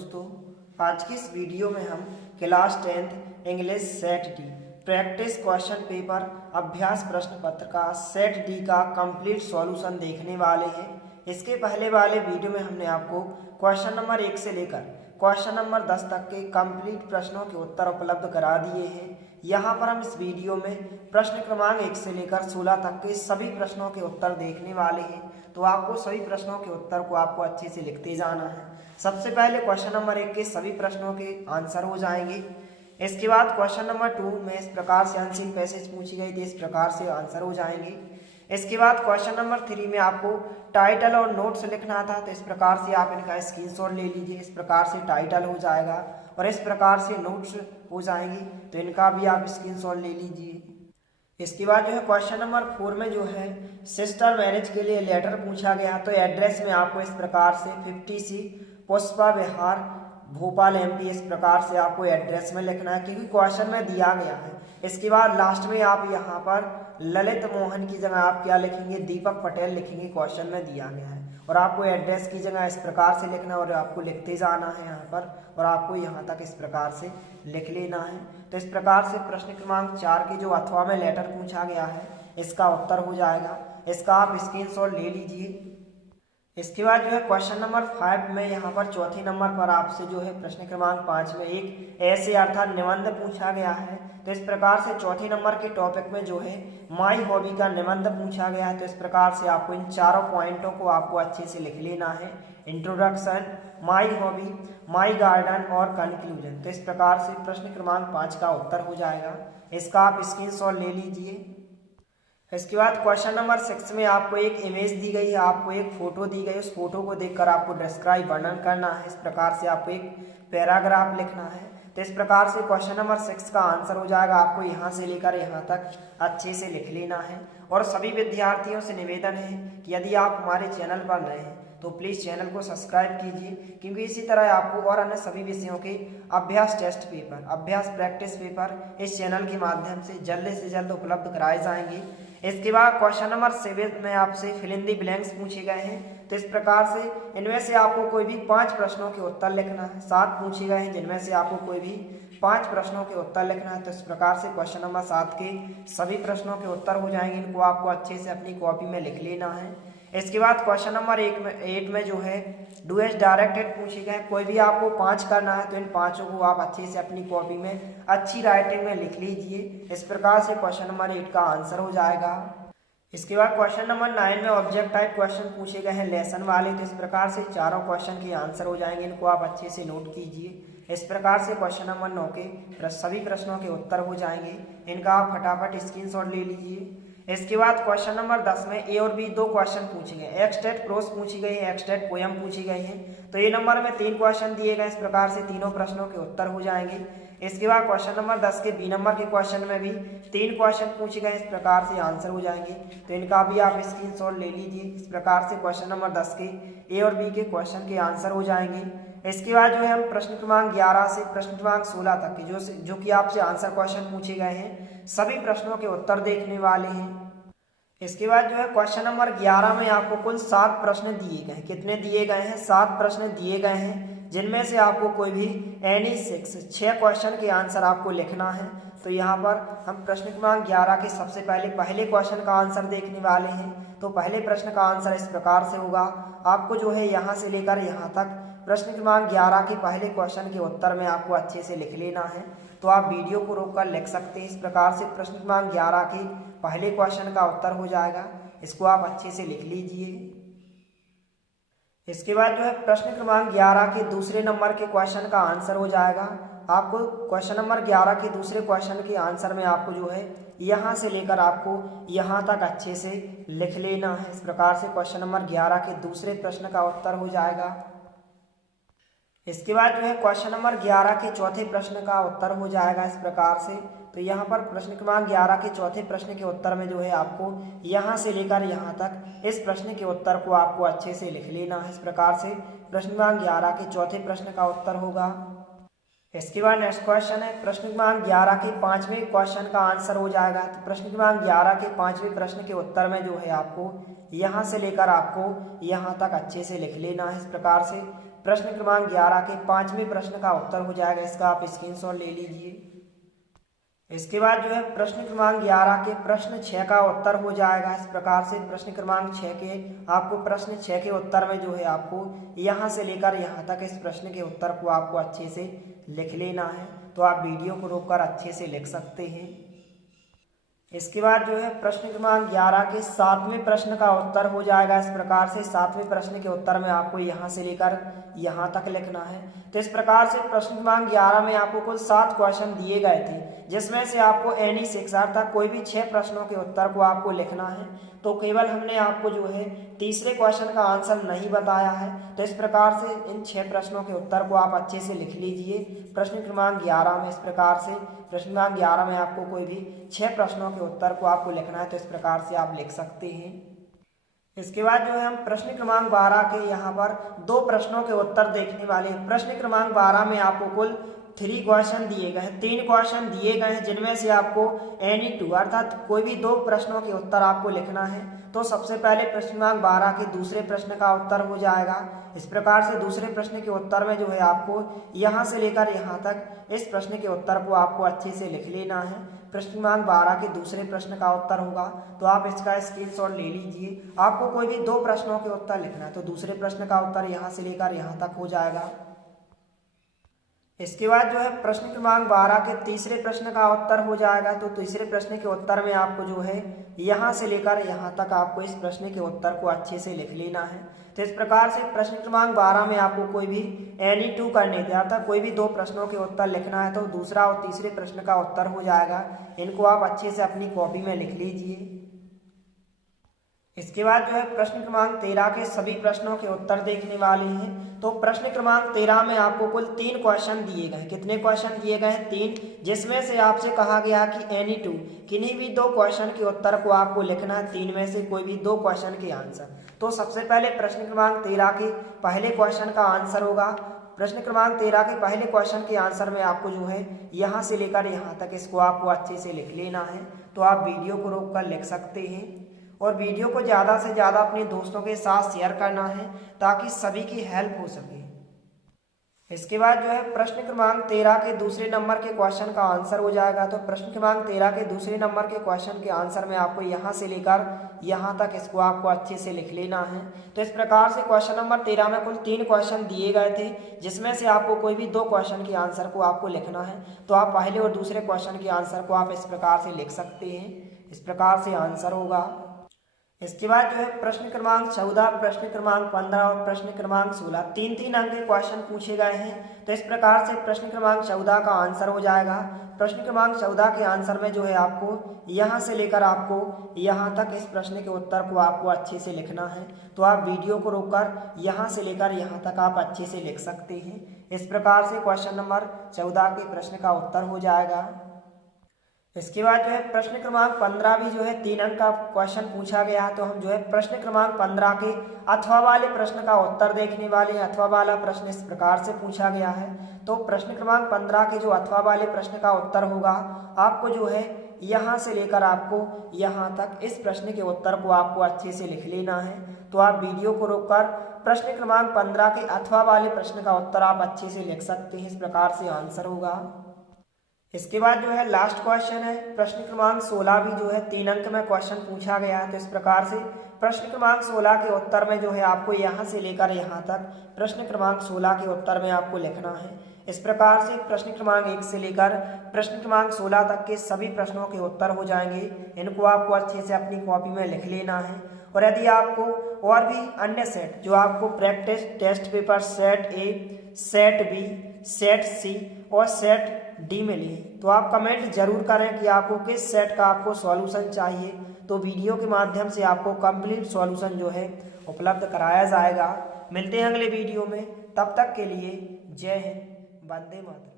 दोस्तों, आज की इस वीडियो में हम class 10th English set D practice question paper अभ्यास प्रश्न पत्र का सेट डी का कंप्लीट सॉल्यूशन देखने वाले हैं। इसके पहले वाले वीडियो में हमने आपको क्वेश्चन नंबर 1 से लेकर क्वेश्चन नंबर 10 तक के कंप्लीट प्रश्नों के उत्तर उपलब्ध करा दिए हैं। यहाँ पर हम इस वीडियो में प्रश्न क्रमांक 1 से लेकर 16 तक के सभी प्रश्नों के उत्तर देखने वाले हैं। तो आपको सभी प्रश्नों के उत्तर को आपको अच्छे से लिखते जाना है। सबसे पहले क्वेश्चन नंबर 1 के सभी प्रश्नों के आंसर हो जाएंगे। इसके बाद क्वेश्चन नंबर 2 में इस प्रकार से आंसरिंग पैसेज पूछी गई थी, इस प्रकार से आंसर हो जाएंगे। इसके बाद क्वेश्चन नंबर 3 में आपको टाइटल और नोट्स लिखना था, तो इस प्रकार से आप इनका स्क्रीनशॉट ले लीजिए। इस प्रकार से टाइटल हो जाएगा और इस प्रकार से नोट्स हो जाएंगे, तो इनका भी आप स्क्रीनशॉट ले लीजिए। इसके बाद जो है क्वेश्चन नंबर 4 में जो है सिस्टर मैरिज के लिए लेटर पूछा गया, तो एड्रेस में आपको इस प्रकार से 50C पुष्पा विहार भोपाल MP इस प्रकार से आपको एड्रेस में लिखना है, क्योंकि क्वेश्चन में दिया गया है। इसके बाद लास्ट में आप यहाँ पर ललित मोहन की जगह आप क्या लिखेंगे, दीपक पटेल लिखेंगे, क्वेश्चन में दिया गया है। और आपको एड्रेस की जगह इस प्रकार से लिखना और आपको लिखते जाना है यहाँ पर, और आपको यहाँ तक इस प्रकार से लिख लेना है। तो इस प्रकार से प्रश्न क्रमांक 4 की जो अथवा में लेटर पूछा गया है, इसका उत्तर हो जाएगा। इसका आप स्क्रीनशॉट ले लीजिए। इसके बाद जो है क्वेश्चन नंबर 5 में यहाँ पर चौथे नंबर पर आपसे जो है प्रश्न क्रमांक 5 में एक ऐसे अर्थात निबंध पूछा गया है। तो इस प्रकार से चौथे नंबर के टॉपिक में जो है माई हॉबी का निबंध पूछा गया है। तो इस प्रकार से आपको इन चारों पॉइंटों को आपको अच्छे से लिख लेना है। Introduction, my hobby, my garden और कंक्लूजन। तो इस प्रकार से प्रश्न क्रमांक 5 का उत्तर हो जाएगा। इसका आप स्क्रीनशॉट ले लीजिए। इसके बाद क्वेश्चन नंबर 6 में आपको एक इमेज दी गई है, आपको एक फोटो दी गई है। उस फोटो को देखकर आपको डिस्क्राइब वर्णन करना है। इस प्रकार से आपको एक पैराग्राफ लिखना है। तो इस प्रकार से क्वेश्चन नंबर 6 का आंसर हो जाएगा। आपको यहाँ से लेकर यहाँ तक अच्छे से लिख लेना है। और सभी विद्यार्थियों से निवेदन है कि यदि आप हमारे चैनल पर नए हैं तो प्लीज़ चैनल को सब्सक्राइब कीजिए, क्योंकि इसी तरह आपको और अन्य सभी विषयों के अभ्यास टेस्ट पेपर, अभ्यास प्रैक्टिस पेपर इस चैनल के माध्यम से जल्द उपलब्ध कराए जाएंगे। इसके बाद क्वेश्चन नंबर 7 में आपसे फिल इन द ब्लैंक्स पूछे गए हैं। तो इस प्रकार से इनमें से आपको कोई भी 5 प्रश्नों के उत्तर लिखना है। 7 पूछे गए हैं, जिनमें से आपको कोई भी 5 प्रश्नों के उत्तर लिखना है। तो इस प्रकार से क्वेश्चन नंबर 7 के सभी प्रश्नों के उत्तर हो जाएंगे। इनको आपको अच्छे से अपनी कॉपी में लिख लेना है। इसके बाद क्वेश्चन नंबर 8 में जो है डू एज डायरेक्टेड पूछे गए। कोई भी आपको 5 करना है, तो इन 5 को आप अच्छे से अपनी कॉपी में अच्छी राइटिंग में लिख लीजिए। इस प्रकार से क्वेश्चन नंबर 8 का आंसर हो जाएगा। इसके बाद क्वेश्चन नंबर 9 में ऑब्जेक्ट टाइप क्वेश्चन पूछे गए हैं लेसन वाले। तो इस प्रकार से चारों क्वेश्चन के आंसर हो जाएंगे। इनको आप अच्छे से नोट कीजिए। इस प्रकार से क्वेश्चन नंबर 9 के सभी प्रश्नों के उत्तर हो जाएंगे। इनका आप फटाफट स्क्रीनशॉट ले लीजिए। इसके बाद क्वेश्चन नंबर 10 में A और B 2 क्वेश्चन पूछे गए। एक्सटेट प्रोस पूछी गई है, एक्सटेट पोयम पूछी गई है। तो A नंबर में 3 क्वेश्चन दिए गए। इस प्रकार से तीनों प्रश्नों के उत्तर हो जाएंगे। इसके बाद क्वेश्चन नंबर 10 के B नंबर के क्वेश्चन में भी 3 क्वेश्चन पूछे गए। इस प्रकार से आंसर हो जाएंगे। तो इनका भी आप स्क्रीनशॉट ले लीजिए। इस प्रकार से क्वेश्चन नंबर 10 के A और B के क्वेश्चन के आंसर हो जाएंगे। इसके बाद जो है हम प्रश्न क्रमांक 11 से प्रश्न क्रमांक 16 तक के जो कि आपसे आंसर क्वेश्चन पूछे गए हैं, सभी प्रश्नों के उत्तर देखने वाले हैं। इसके बाद जो है क्वेश्चन नंबर 11 में आपको कुल 7 प्रश्न दिए गए हैं। कितने दिए गए हैं? 7 प्रश्न दिए गए हैं, जिनमें से आपको कोई भी एनी 6 क्वेश्चन के आंसर आपको लिखना है। तो यहाँ पर हम प्रश्न क्रमांक 11 के सबसे पहले क्वेश्चन का आंसर देखने वाले हैं। तो पहले प्रश्न का आंसर इस प्रकार से होगा। आपको जो है यहाँ से लेकर यहाँ तक प्रश्न क्रमांक 11 के पहले क्वेश्चन के उत्तर में आपको अच्छे से लिख लेना है। तो आप वीडियो को रोककर लिख सकते हैं। इस प्रकार से प्रश्न क्रमांक 11 के पहले क्वेश्चन का उत्तर हो जाएगा। इसको आप अच्छे से लिख लीजिए। इसके बाद जो है प्रश्न क्रमांक 11 के दूसरे नंबर के क्वेश्चन का आंसर हो जाएगा। आपको क्वेश्चन नंबर 11 के दूसरे क्वेश्चन के आंसर में आपको जो है यहाँ से लेकर आपको यहाँ तक अच्छे से लिख लेना है। इस प्रकार से क्वेश्चन नंबर 11 के दूसरे प्रश्न का उत्तर हो जाएगा। इसके बाद जो है क्वेश्चन नंबर 11 के चौथे प्रश्न का उत्तर हो जाएगा इस प्रकार से। तो यहाँ पर प्रश्न क्रमांक 11 के चौथे प्रश्न के उत्तर में जो है आपको यहाँ से लेकर यहाँ तक इस प्रश्न के उत्तर को आपको अच्छे से लिख लेना है। इस प्रकार से प्रश्न क्रमांक 11 के चौथे प्रश्न का उत्तर होगा। इसके बाद नेक्स्ट क्वेश्चन है प्रश्न क्रमांक 11 के 5वें क्वेश्चन का आंसर हो जाएगा। तो प्रश्न क्रमांक 11 के 5वें प्रश्न के उत्तर में जो है आपको यहाँ से लेकर आपको यहाँ तक अच्छे से लिख लेना है। इस प्रकार से प्रश्न क्रमांक 11 के 5वें प्रश्न का उत्तर हो जाएगा। इसका आप स्क्रीनशॉट ले लीजिए। इसके बाद जो है प्रश्न क्रमांक 11 के प्रश्न 6 का उत्तर हो जाएगा। इस प्रकार से प्रश्न क्रमांक 6 के आपको प्रश्न 6 के उत्तर में जो है आपको यहाँ से लेकर यहाँ तक इस प्रश्न के उत्तर को आपको अच्छे से लिख लेना है। तो आप वीडियो को रोककर अच्छे से लिख सकते हैं। इसके बाद जो है प्रश्न क्रमांक 11 के 7वें प्रश्न का उत्तर हो जाएगा। इस प्रकार से 7वें प्रश्न के उत्तर में आपको यहाँ से लेकर यहाँ तक लिखना है। तो इस प्रकार से प्रश्न क्रमांक 11 में आपको कुल 7 क्वेश्चन दिए गए थे, जिसमें से आपको एनी 6 अर्थात कोई भी 6 प्रश्नों के उत्तर को आपको लिखना है। तो केवल हमने आपको जो है तीसरे क्वेश्चन का आंसर नहीं बताया है। तो इस प्रकार से इन 6 प्रश्नों के उत्तर को आप अच्छे से लिख लीजिए प्रश्न क्रमांक 11 में। इस प्रकार से प्रश्न क्रमांक 11 में आपको कोई भी 6 प्रश्नों के उत्तर को आपको लिखना है। तो इस प्रकार से आप लिख सकते हैं। इसके बाद जो है हम प्रश्न क्रमांक 12 के यहाँ पर 2 प्रश्नों के उत्तर देखने वाले हैं। प्रश्न क्रमांक 12 में आपको कुल 3 क्वेश्चन दिए गए हैं, 3 क्वेश्चन दिए गए हैं, जिनमें से आपको एनी 2 अर्थात कोई भी 2 प्रश्नों के उत्तर आपको लिखना है। तो सबसे पहले प्रश्न क्रमांक 12 के दूसरे प्रश्न का उत्तर हो जाएगा। इस प्रकार से दूसरे प्रश्न के उत्तर में जो है आपको यहाँ से लेकर यहाँ तक इस प्रश्न के उत्तर को आपको अच्छे से लिख लेना है। प्रश्न क्रमांक 12 के दूसरे प्रश्न का उत्तर होगा। तो आप इसका स्क्रीनशॉट ले लीजिए। आपको कोई भी 2 प्रश्नों के उत्तर लिखना है। तो दूसरे प्रश्न का उत्तर यहाँ से लेकर यहाँ तक हो जाएगा। इसके बाद जो है प्रश्न क्रमांक 12 के तीसरे प्रश्न का उत्तर हो जाएगा। तो तीसरे प्रश्न के उत्तर में आपको जो है यहाँ से लेकर यहाँ तक आपको इस प्रश्न के उत्तर को अच्छे से लिख लेना है। तो इस प्रकार से प्रश्न क्रमांक 12 में आपको कोई भी एनी 2 करने थे अर्थात कोई भी 2 प्रश्नों के उत्तर लिखना है। तो दूसरा और तीसरे प्रश्न का उत्तर हो जाएगा। इनको आप अच्छे से अपनी कॉपी में लिख लीजिए। इसके बाद जो है प्रश्न क्रमांक 13 के सभी प्रश्नों के उत्तर देखने वाले हैं। तो प्रश्न क्रमांक 13 में आपको कुल 3 क्वेश्चन दिए गए। कितने क्वेश्चन दिए गए हैं? 3, जिसमें से आपसे कहा गया कि एनी 2 किन्हीं भी 2 क्वेश्चन के उत्तर को आपको लिखना है। 3 में से कोई भी 2 क्वेश्चन के आंसर। तो सबसे पहले प्रश्न क्रमांक 13 के पहले क्वेश्चन का आंसर होगा। प्रश्न क्रमांक 13 के पहले क्वेश्चन के आंसर में आपको जो है यहाँ से लेकर यहाँ तक इसको आपको अच्छे से लिख लेना है। तो आप वीडियो को रोककर लिख सकते हैं और वीडियो को ज़्यादा से ज़्यादा अपने दोस्तों के साथ शेयर करना है ताकि सभी की हेल्प हो सके। इसके बाद जो है प्रश्न क्रमांक 13 के दूसरे नंबर के क्वेश्चन का आंसर हो जाएगा। तो प्रश्न क्रमांक 13 के दूसरे नंबर के क्वेश्चन के आंसर में आपको यहाँ से लेकर यहाँ तक इसको आपको अच्छे से लिख लेना है। तो इस प्रकार से क्वेश्चन नंबर 13 में कुल 3 क्वेश्चन दिए गए थे, जिसमें से आपको कोई भी 2 क्वेश्चन के आंसर को आपको लिखना है। तो आप पहले और दूसरे क्वेश्चन के आंसर को आप इस प्रकार से लिख सकते हैं। इस प्रकार से आंसर होगा। इसके बाद जो है प्रश्न क्रमांक 14, प्रश्न क्रमांक 15 और प्रश्न क्रमांक 16 3-3 अंक के क्वेश्चन पूछे गए हैं। तो इस प्रकार से प्रश्न क्रमांक 14 का आंसर हो जाएगा। प्रश्न क्रमांक 14 के आंसर में जो है आपको यहाँ से लेकर आपको यहाँ तक इस प्रश्न के उत्तर को आपको अच्छे से लिखना है। तो आप वीडियो को रोककर यहाँ से लेकर यहाँ तक आप अच्छे से लिख सकते हैं। इस प्रकार से क्वेश्चन नंबर 14 के प्रश्न का उत्तर हो जाएगा। इसके बाद जो है प्रश्न क्रमांक 15 भी जो है 3 अंक का क्वेश्चन पूछा गया है। तो हम जो है प्रश्न क्रमांक 15 के अथवा वाले प्रश्न का उत्तर देखने वाले हैं। अथवा वाला प्रश्न इस प्रकार से पूछा गया है। तो प्रश्न क्रमांक 15 के जो अथवा वाले प्रश्न का उत्तर होगा, आपको जो है यहाँ से लेकर आपको यहाँ तक इस प्रश्न के उत्तर को आपको अच्छे से लिख लेना है। तो आप वीडियो को रोककर प्रश्न क्रमांक 15 के अथवा वाले प्रश्न का उत्तर आप अच्छे से लिख सकते हैं। इस प्रकार से आंसर होगा। इसके बाद जो है लास्ट क्वेश्चन है प्रश्न क्रमांक 16 भी जो है 3 अंक में क्वेश्चन पूछा गया है। तो इस प्रकार से प्रश्न क्रमांक 16 के उत्तर में जो है आपको यहाँ से लेकर यहाँ तक प्रश्न क्रमांक 16 के उत्तर में आपको लिखना है। इस प्रकार से प्रश्न क्रमांक 1 से लेकर प्रश्न क्रमांक 16 तक के सभी प्रश्नों के उत्तर हो जाएंगे। इनको आपको अच्छे से अपनी कॉपी में लिख लेना है। और यदि आपको और भी अन्य सेट जो आपको practice test paper set A, set B, set C और सेट डी में लिए, तो आप कमेंट जरूर करें कि आपको किस सेट का आपको सॉल्यूशन चाहिए। तो वीडियो के माध्यम से आपको कंप्लीट सॉल्यूशन जो है उपलब्ध कराया जाएगा। मिलते हैं अगले वीडियो में, तब तक के लिए जय हिंद, वंदे मातरम।